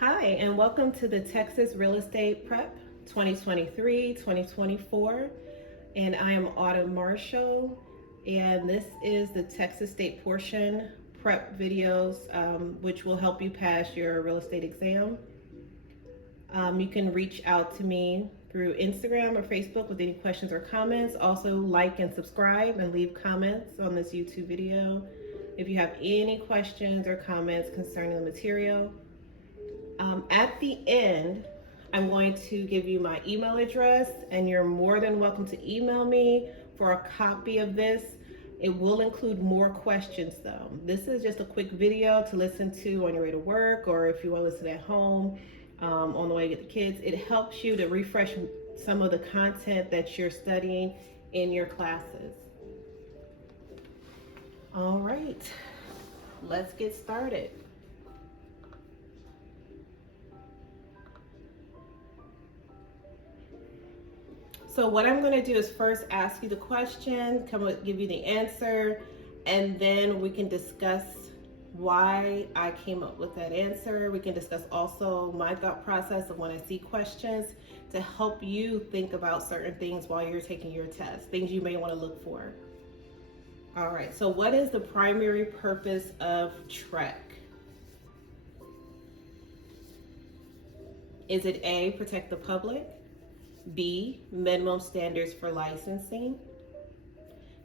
Hi, and welcome to the Texas Real Estate Prep 2023-2024. And I am Autumn Marshall, and this is the Texas State portion prep videos, which will help you pass your real estate exam. You can reach out to me through Instagram or Facebook with any questions or comments. Also, like and subscribe and leave comments on this YouTube video if you have any questions or comments concerning the material. At the end, I'm going to give you my email address, and you're more than welcome to email me for a copy of this. It will include more questions though. This is just a quick video to listen to on your way to work, or if you want to listen at home on the way to get the kids. It helps you to refresh some of the content that you're studying in your classes. All right, let's get started. So what I'm going to do is first ask you the question, give you the answer, and then we can discuss why I came up with that answer. We can discuss also my thought process of when I see questions to help you think about certain things while you're taking your test, things you may want to look for. All right, so what is the primary purpose of TREC? Is it A, protect the public? B, minimum standards for licensing?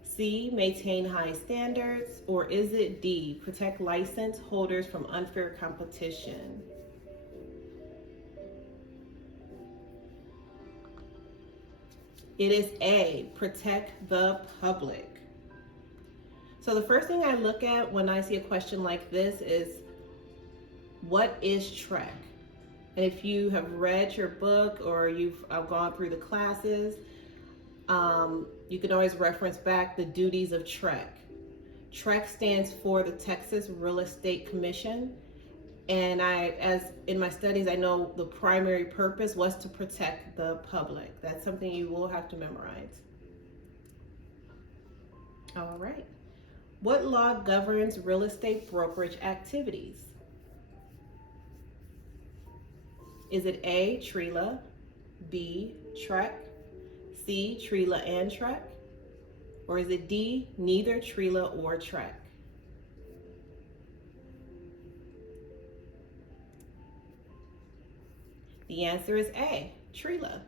C, maintain high standards? Or is it D, protect license holders from unfair competition? It is A, protect the public. So the first thing I look at when I see a question like this is, what is TREC? And if you have read your book or you've gone through the classes, you can always reference back the duties of TREC. TREC stands for the Texas Real Estate Commission. And as in my studies, I know the primary purpose was to protect the public. That's something you will have to memorize. All right. What law governs real estate brokerage activities? Is it A, TRELA, B, TREC, C, TRELA and TREC, or is it D, neither TRELA or TREC? The answer is A, TRELA.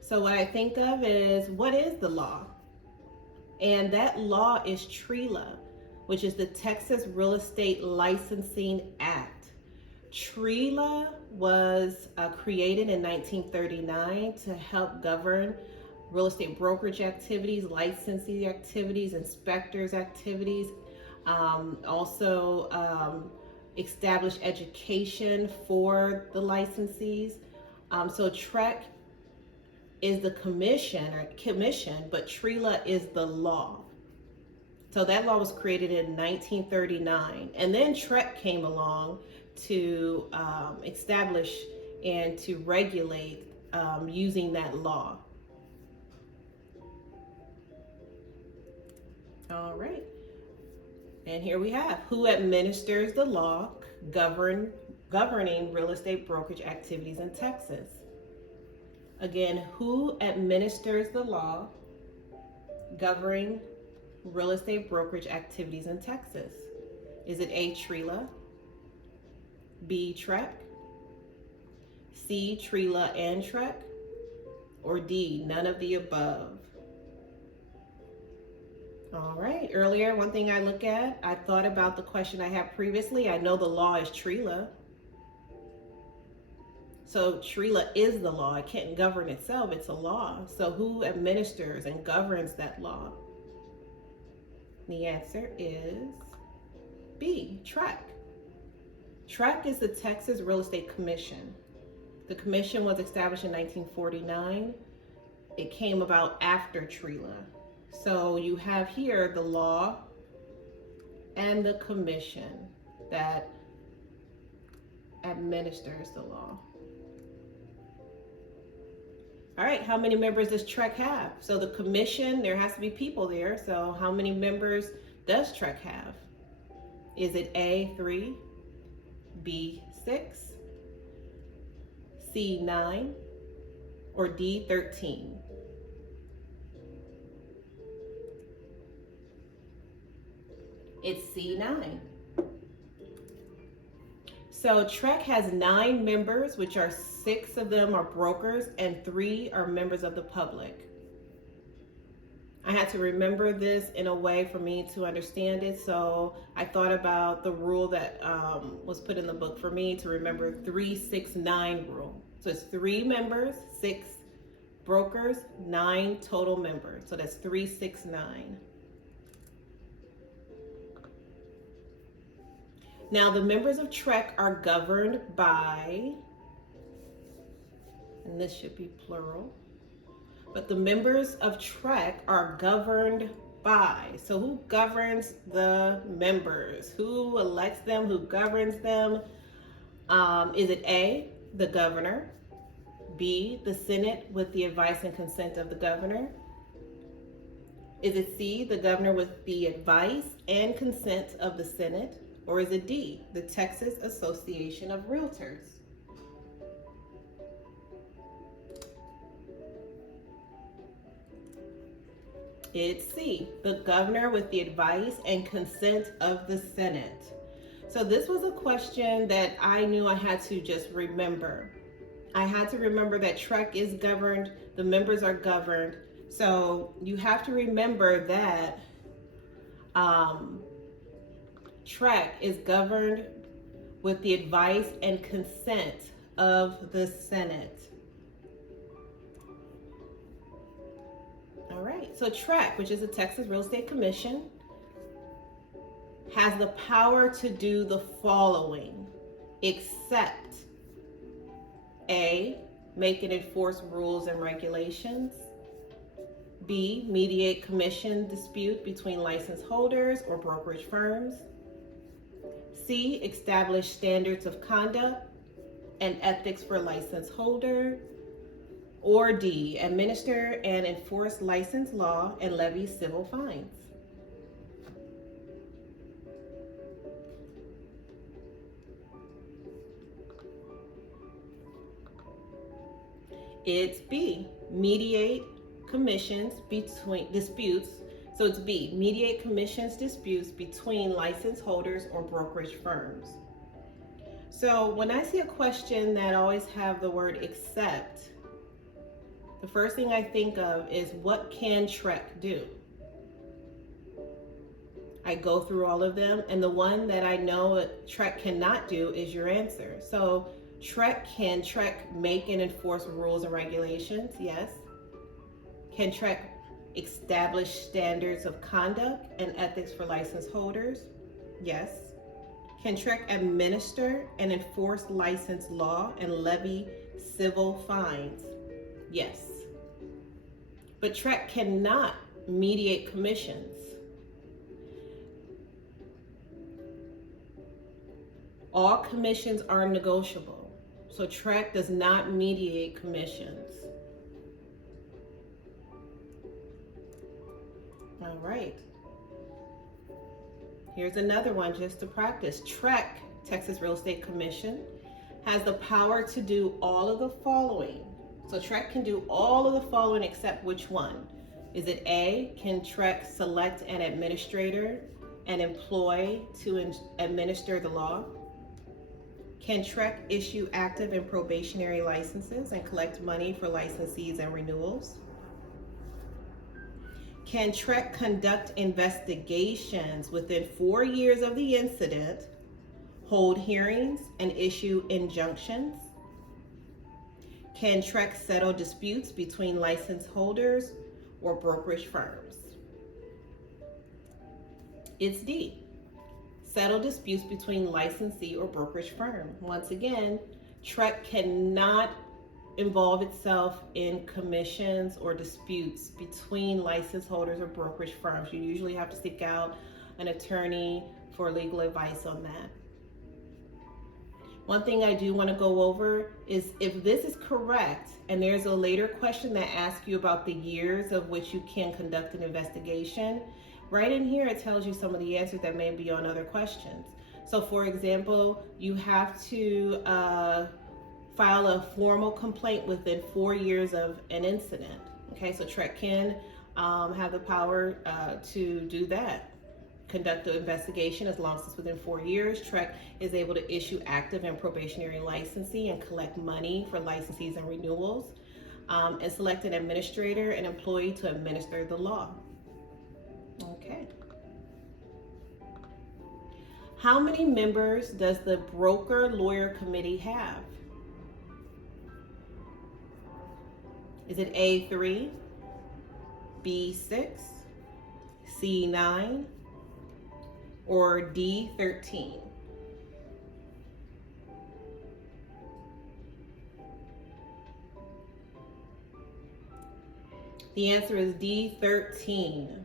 So what I think of is, what is the law? And that law is TRELA, which is the Texas Real Estate Licensing Act. TRELA was created in 1939 to help govern real estate brokerage activities, licensing activities, inspectors activities, also establish education for the licensees. So TREC is the commission, but TRELA is the law. So that law was created in 1939, and then TREC came along to establish and to regulate using that law. All right, and here we have who administers the law governing real estate brokerage activities in Texas. Again, who administers the law governing real estate brokerage activities in Texas? Is it A, TRELA, B, TREC, C, TRELA and TREC, or D, none of the above? All right, earlier, one thing I look at, I thought about the question I had previously. I know the law is TRELA. So TRELA is the law. It can't govern itself, it's a law. So who administers and governs that law? The answer is B, TREC. TREC is the Texas Real Estate Commission. The commission was established in 1949. It came about after TRELA. So you have here the law and the commission that administers the law. All right, how many members does TREC have? So the commission, there has to be people there. So how many members does TREC have? Is it A, 3, B, 6, C, 9, or D, 13? It's C, 9. So TREC has 9 members, which are 6 of them are brokers and 3 are members of the public. I had to remember this in a way for me to understand it. So I thought about the rule that was put in the book for me to remember 3-6-9 rule. So it's 3 members, 6 brokers, 9 total members. So that's 3-6-9. Now the members of TREC are governed by, and this should be plural, but the members of TREC are governed by. So who governs the members? Who elects them? Who governs them? Is it A, the governor? B, the Senate with the advice and consent of the governor? Is it C, the governor with the advice and consent of the Senate? Or is it D, the Texas Association of Realtors? It's C, the governor with the advice and consent of the Senate. So this was a question that I knew I had to just remember. I had to remember that TREC is governed, the members are governed. So you have to remember that TREC is governed with the advice and consent of the Senate. All right, so TREC, which is the Texas Real Estate Commission, has the power to do the following, except A, make and enforce rules and regulations, B, mediate commission dispute between license holders or brokerage firms, C, establish standards of conduct and ethics for license holder, or D, administer and enforce license law and levy civil fines. It's B, mediate commissions between disputes. So it's B, mediate commissions disputes between license holders or brokerage firms. So when I see a question that always have the word except, the first thing I think of is what can TREC do? I go through all of them, and the one that I know TREC cannot do is your answer. So can TREC make and enforce rules and regulations? Yes. Can TREC establish standards of conduct and ethics for license holders? Yes. Can TREC administer and enforce license law and levy civil fines? Yes. But TREC cannot mediate commissions. All commissions are negotiable. So TREC does not mediate commissions. All right. Here's another one just to practice. TREC, Texas Real Estate Commission, has the power to do all of the following. So TREC can do all of the following except which one? Is it A, can TREC select an administrator and employ to administer the law? Can TREC issue active and probationary licenses and collect money for licensees and renewals? Can TREC conduct investigations within 4 years of the incident, hold hearings, and issue injunctions? Can TREC settle disputes between license holders or brokerage firms? It's D, settle disputes between licensee or brokerage firm. Once again, TREC cannot involve itself in commissions or disputes between license holders or brokerage firms. You usually have to seek out an attorney for legal advice on that. One thing I do want to go over is if this is correct, and there's a later question that asks you about the years of which you can conduct an investigation, right in here it tells you some of the answers that may be on other questions. So for example, you have to file a formal complaint within 4 years of an incident. Okay, so TREC can have the power to do that. Conduct the investigation as long as it's within 4 years. TREC is able to issue active and probationary licensing and collect money for licensees and renewals, and select an administrator and employee to administer the law. Okay. How many members does the broker lawyer committee have? Is it A3, B6, C9, or D13? The answer is D13.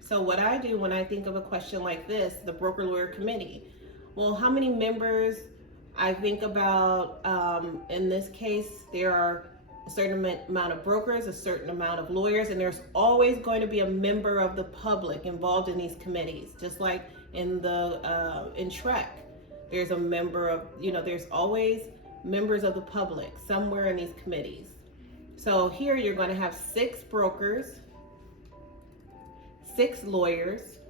So what I do when I think of a question like this, the broker lawyer committee, well, how many members? I think about, in this case, there are a certain amount of brokers, a certain amount of lawyers, and there's always going to be a member of the public involved in these committees. Just like in TREC, there's a member of, there's always members of the public somewhere in these committees. So here you're going to have 6 brokers, 6 lawyers,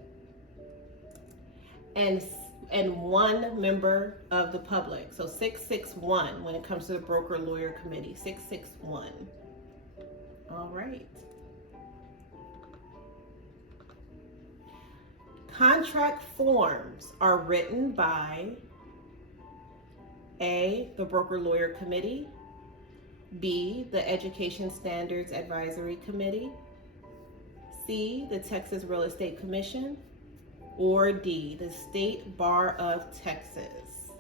and 1 member of the public. So 661 when it comes to the broker lawyer committee. 661. All right. Contract forms are written by A, the broker lawyer committee, B, the Education Standards Advisory Committee, C, the Texas Real Estate Commission, or D, the State Bar of Texas.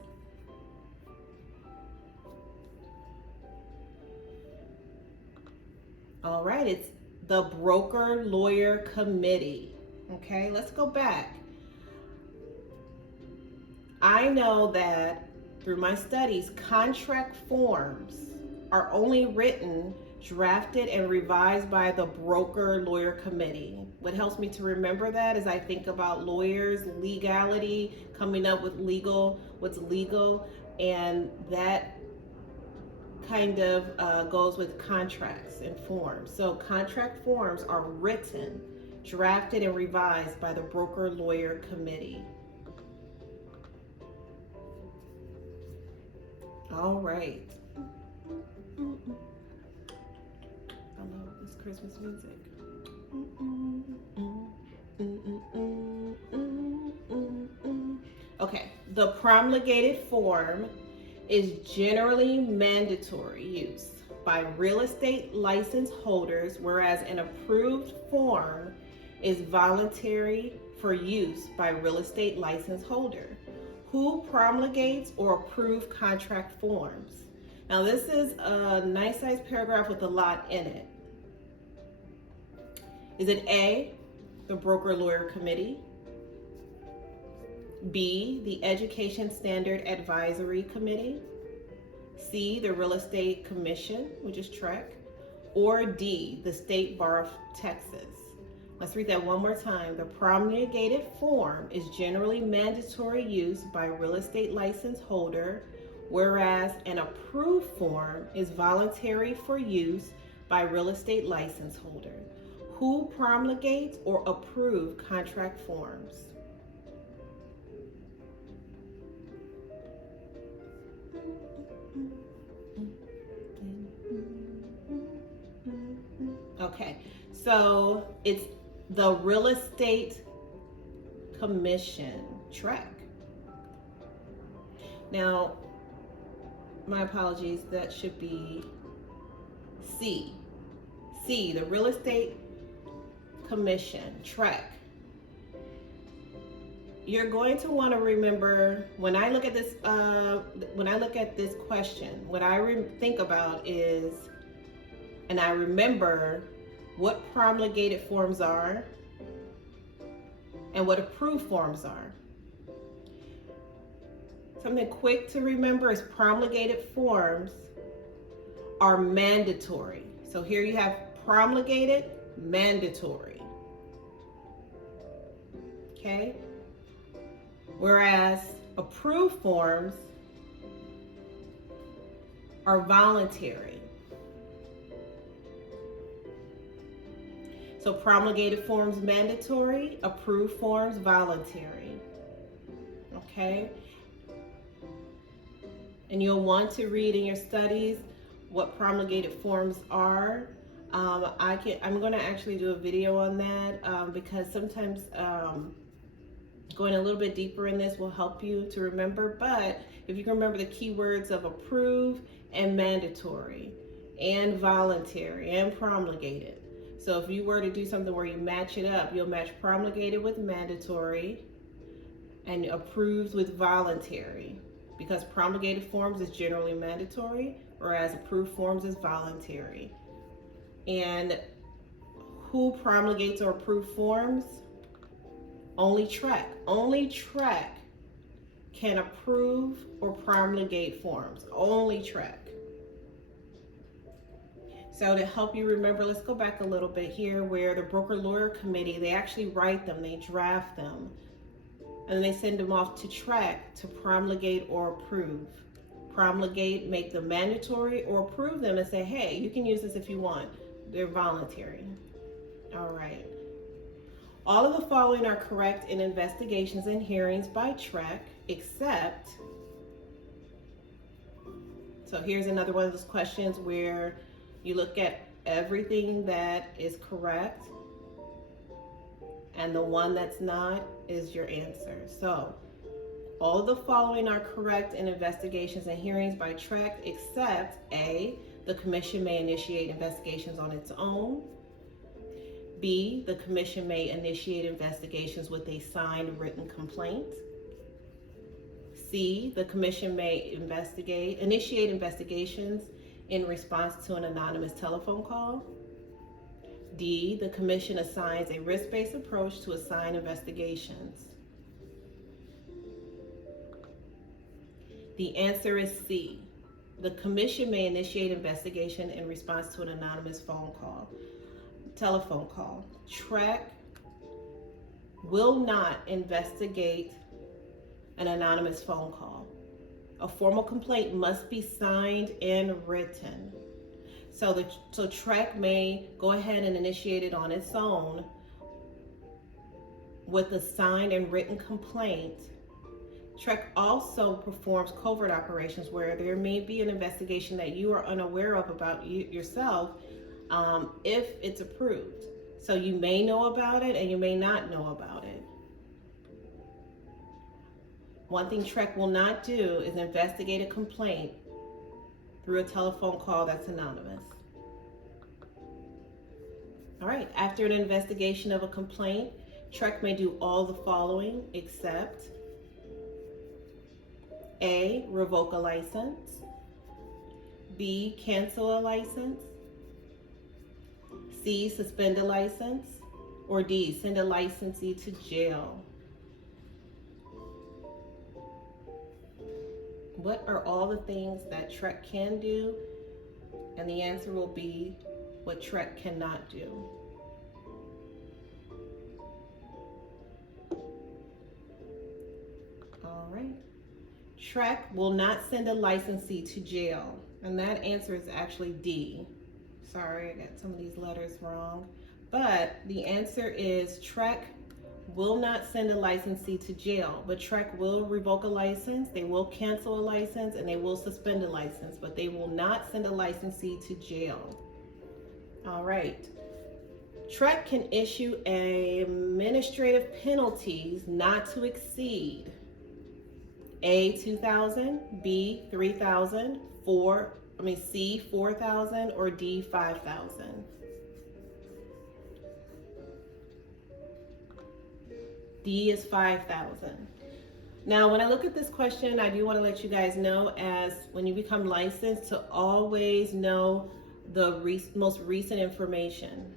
All right, it's the Broker Lawyer Committee. Okay, let's go back. I know that through my studies, contract forms are only written, drafted, and revised by the Broker Lawyer Committee. What helps me to remember that is I think about lawyers, legality, coming up with what's legal, and that kind of goes with contracts and forms. So contract forms are written, drafted, and revised by the Broker Lawyer Committee. All right. I love this Christmas music. Okay, the promulgated form is generally mandatory use by real estate license holders, whereas an approved form is voluntary for use by real estate license holder. Who promulgates or approves contract forms? Now this is a nice sized paragraph with a lot in it. Is it A, the Broker Lawyer Committee, B, the Education Standard Advisory Committee, C, the Real Estate Commission, which is TREC, or D, the State Bar of Texas? Let's read that one more time. The promulgated form is generally mandatory use by real estate license holder, whereas an approved form is voluntary for use by real estate license holder. Who promulgates or approves contract forms? Okay, so it's the Real Estate Commission, TREC. Now, my apologies, that should be C. C, the Real Estate Commission, TREC. You're going to want to remember when I look at this question, what I think about is, and I remember what promulgated forms are and what approved forms are. Something quick to remember is promulgated forms are mandatory. So here you have promulgated, mandatory. Okay? Whereas Approved forms are voluntary. So promulgated forms mandatory, approved forms voluntary. Okay? And you'll want to read in your studies what promulgated forms are. I'm going to actually do a video on that because sometimes going a little bit deeper in this will help you to remember. But if you can remember the keywords of approved and mandatory and voluntary and promulgated. So if you were to do something where you match it up, you'll match promulgated with mandatory and approved with voluntary, because promulgated forms is generally mandatory, whereas approved forms is voluntary. And who promulgates or approves forms? Only TREC. Only TREC can approve or promulgate forms. Only TREC. So to help you remember, let's go back a little bit here where the broker lawyer committee, they actually write them, they draft them, and they send them off to TREC to promulgate or approve. Promulgate, make them mandatory, or approve them and say, hey, you can use this if you want. They're voluntary. All right. All of the following are correct in investigations and hearings by TREC, except, so here's another one of those questions where you look at everything that is correct and the one that's not is your answer. So all of the following are correct in investigations and hearings by TREC, except A, the commission may initiate investigations on its own. B, the commission may initiate investigations with a signed written complaint. C, the commission may initiate investigations in response to an anonymous telephone call. D, the commission assigns a risk-based approach to assign investigations. The answer is C. The commission may initiate investigation in response to an anonymous telephone call. TREC will not investigate an anonymous phone call. A formal complaint must be signed and written. So TREC may go ahead and initiate it on its own with a signed and written complaint. TREC also performs covert operations where there may be an investigation that you are unaware of about yourself if it's approved. So you may know about it and you may not know about it. One thing TREC will not do is investigate a complaint through a telephone call that's anonymous. All right, after an investigation of a complaint, TREC may do all the following except A, revoke a license, B, cancel a license, C, suspend a license, or D, send a licensee to jail. What are all the things that TREC can do? And the answer will be what TREC cannot do. All right. TREC will not send a licensee to jail. And that answer is actually D. Sorry, I got some of these letters wrong. But the answer is TREC will not send a licensee to jail, but TREC will revoke a license, they will cancel a license, and they will suspend a license, but they will not send a licensee to jail. All right. TREC can issue administrative penalties not to exceed A, $2,000, B, $3,000, C, $4,000, or D, $5,000. D is 5,000. Now, when I look at this question, I do want to let you guys know, as when you become licensed, to always know the most recent information.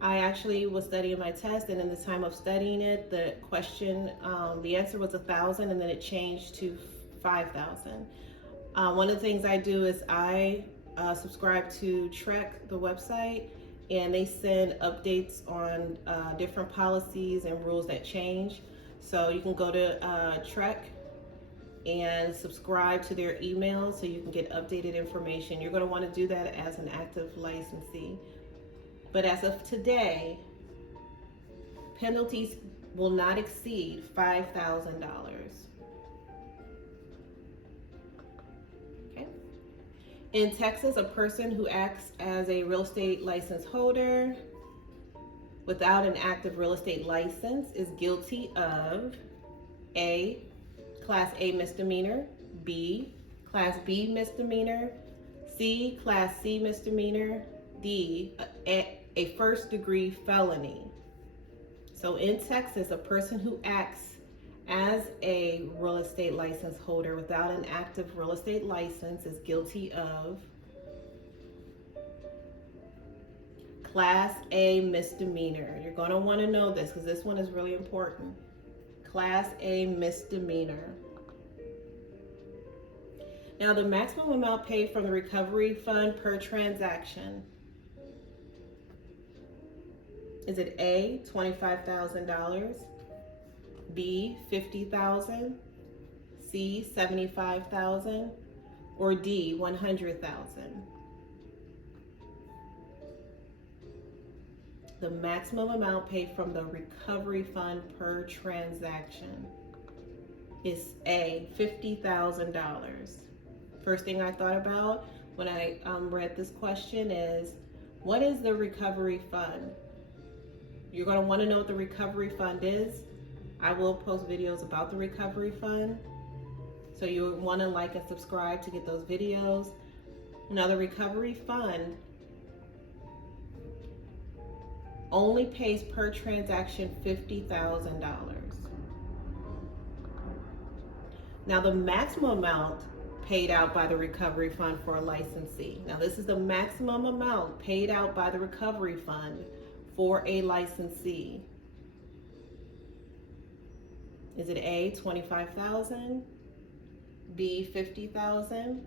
I actually was studying my test, and in the time of studying it, the question, the answer was 1,000, and then it changed to 5,000. One of the things I do is I subscribe to TREC, the website, and they send updates on different policies and rules that change. So you can go to Trek and subscribe to their email so you can get updated information. You're going to want to do that as an active licensee. But as of today, penalties will not exceed $5,000. Okay. In Texas, a person who acts as a real estate license holder without an active real estate license is guilty of A, Class A misdemeanor, B, Class B misdemeanor, C, Class C misdemeanor, D, a first degree felony. So in Texas, a person who acts as a real estate license holder without an active real estate license is guilty of Class A misdemeanor. You're going to want to know this because this one is really important. Class A misdemeanor. Now, the maximum amount paid from the recovery fund per transaction. Is it A, $25,000, B, $50,000, C, $75,000, or D, $100,000? The maximum amount paid from the recovery fund per transaction is A, $50,000. First thing I thought about when I read this question is, what is the recovery fund? You're going to want to know what the recovery fund is. I will post videos about the recovery fund, so you want to like and subscribe to get those videos. Now, the recovery fund only pays per transaction $50,000. Now, the maximum amount paid out by the recovery fund for a licensee. Now, this is the maximum amount paid out by the recovery fund for a licensee. Is it A, $25,000, B, $50,000,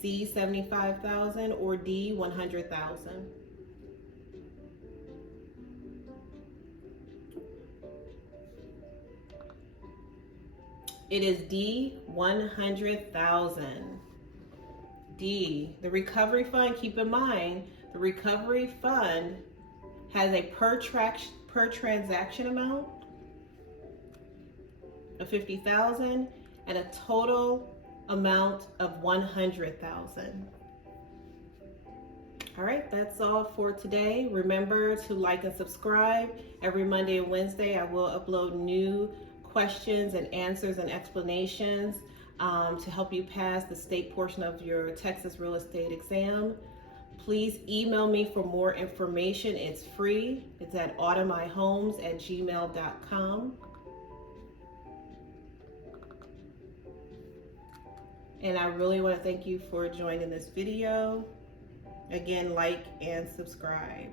C, $75,000, or D, $100,000? It is D, $100,000. D, the recovery fund, keep in mind, the recovery fund has a per transaction amount of $50,000 and a total amount of $100,000. All right, that's all for today. Remember to like and subscribe. Every Monday and Wednesday, I will upload new questions and answers and explanations to help you pass the state portion of your Texas real estate exam. Please email me for more information. It's free. It's at autumnmyhomes@gmail.com. And I really want to thank you for joining this video. Again, like and subscribe.